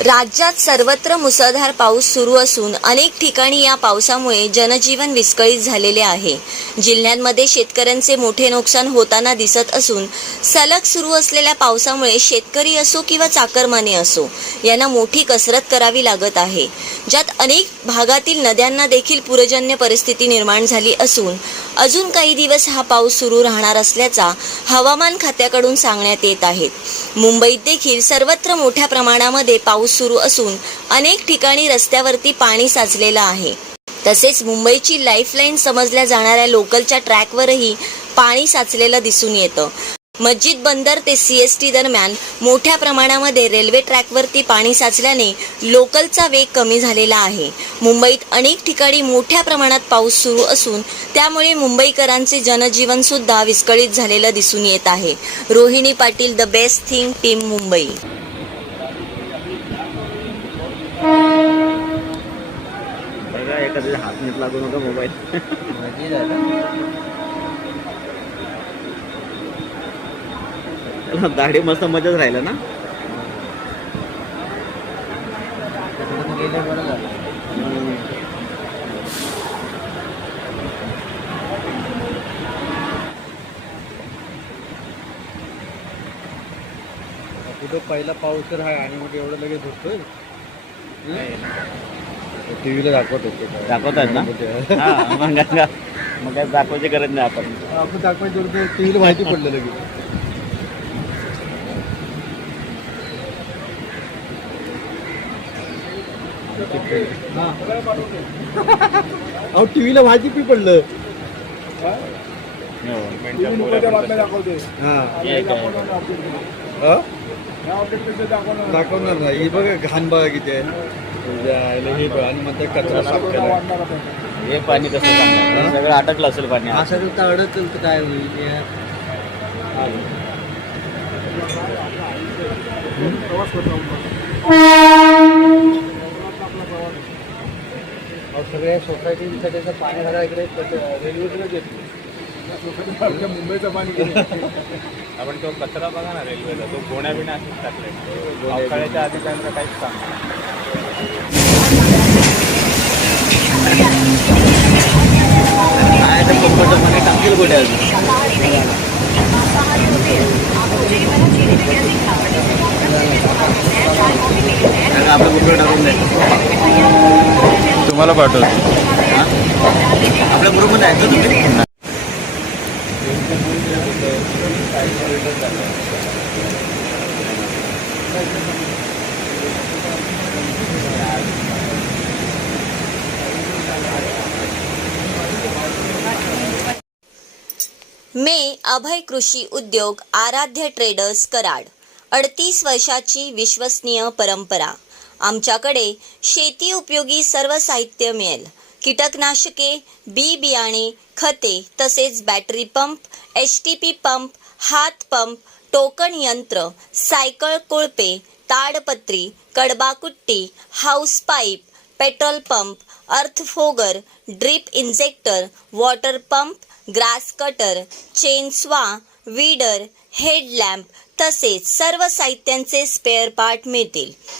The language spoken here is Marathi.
राज्यात सर्वत्र मुसळधार पाऊस सुरू असून अनेक ठिकाणी या पावसामुळे जनजीवन विस्कळीत झालेले आहे. जिल्ह्यांमध्ये शेतकऱ्यांचे मोठे नुकसान होताना दिसत असून सलग सुरू असलेल्या पावसामुळे शेतकरी असो किंवा चाकरमाने असो यांना मोठी कसरत करावी लागत आहे. ज्यात अनेक भागातील नद्यांना देखील पूरजन्य परिस्थिती निर्माण झाली असून अजून काही दिवस हा पाऊस सुरू राहणार असल्याचा हवामान खात्याकडून सांगण्यात येत आहेत मुंबईत देखील सर्वत्र मोठ्या प्रमाणामध्ये पाऊस सुरू असून अनेक ठिकाणी रस्त्यावरती पाणी साचलेलं आहे. तसेच मुंबईची लाईफलाईन समजल्या जाणाऱ्या लोकलच्या ट्रॅकवरही पाणी साचलेलं दिसून येतं. मस्जिद बंदर ते सीएसटी दरम्यान मोठ्या प्रमाणामध्ये रेल्वे ट्रॅकवरती पाणी साचल्याने लोकलचा वेग कमी झालेला आहे. मुंबईत अनेक ठिकाणी मोठ्या प्रमाणात पाऊस सुरू असून त्यामुळे मुंबईकरांचे जनजीवन सुद्धा विस्कळीत झालेलं दिसून येत आहे. Rohini Patil the best thing team Mumbai. हात नीट लागू नका मोबाईल. दाढी मस्त मजाच राहिलं ना? कुठं पहिला पाऊस तर आहे आणि मग एवढं लगेच होतोय टी व्हीला दाखवत होते. दाखवतात ना? हा, मग काय- मग काय दाखवायची गरज नाही आपण. आपण दाखवायचं होतं टी व्हीला माहिती पडलं लगेच. अहो टी व्हीला माहिती पी पडलं. हो. हा. हे? दाखवणार नाही. हे बघा घाण बघा किती आहे हे बघा आणि म्हणतात कचरा साफ केला हे पाणी कसं? हे? सगळं अटकलं असेल पाणी असं तर अडकल तर काय होईल? सगळ्या सोसायटीसाठी असं पाणी झालं इकडे रेल्वेकडे येतो मुंबईचं पाणी आपण तो कचरा बघा ना रेल्वेचा तो गोण्या बिण्या असेच टाकले. पावसाळ्याच्या आधी त्यांचं काहीच काम नाही. काय तर टाकेल कुठे अजून? तुम्हाला पाठवतो? आपल्या ग्रुपमध्ये आहे का तुम्ही? मे अभय कृषी उद्योग आराध्य ट्रेडर्स कराड. अडतीस वर्षाची विश्वसनीय परंपरा. आमच्याकडे शेती उपयोगी सर्व साहित्य मिळेल. कीटकनाशके बी बियाणे खते तसेच battery pump H T P pump हात पंप टोकन यंत्र सायकल कोळपे ताडपत्री कडबाकुट्टी house pipe petrol pump अर्थफोगर drip injector water pump grass cutter chainsaw weeder headlamp तसेच सर्व साहित्यांचे स्पेअर पार्ट मिळतील.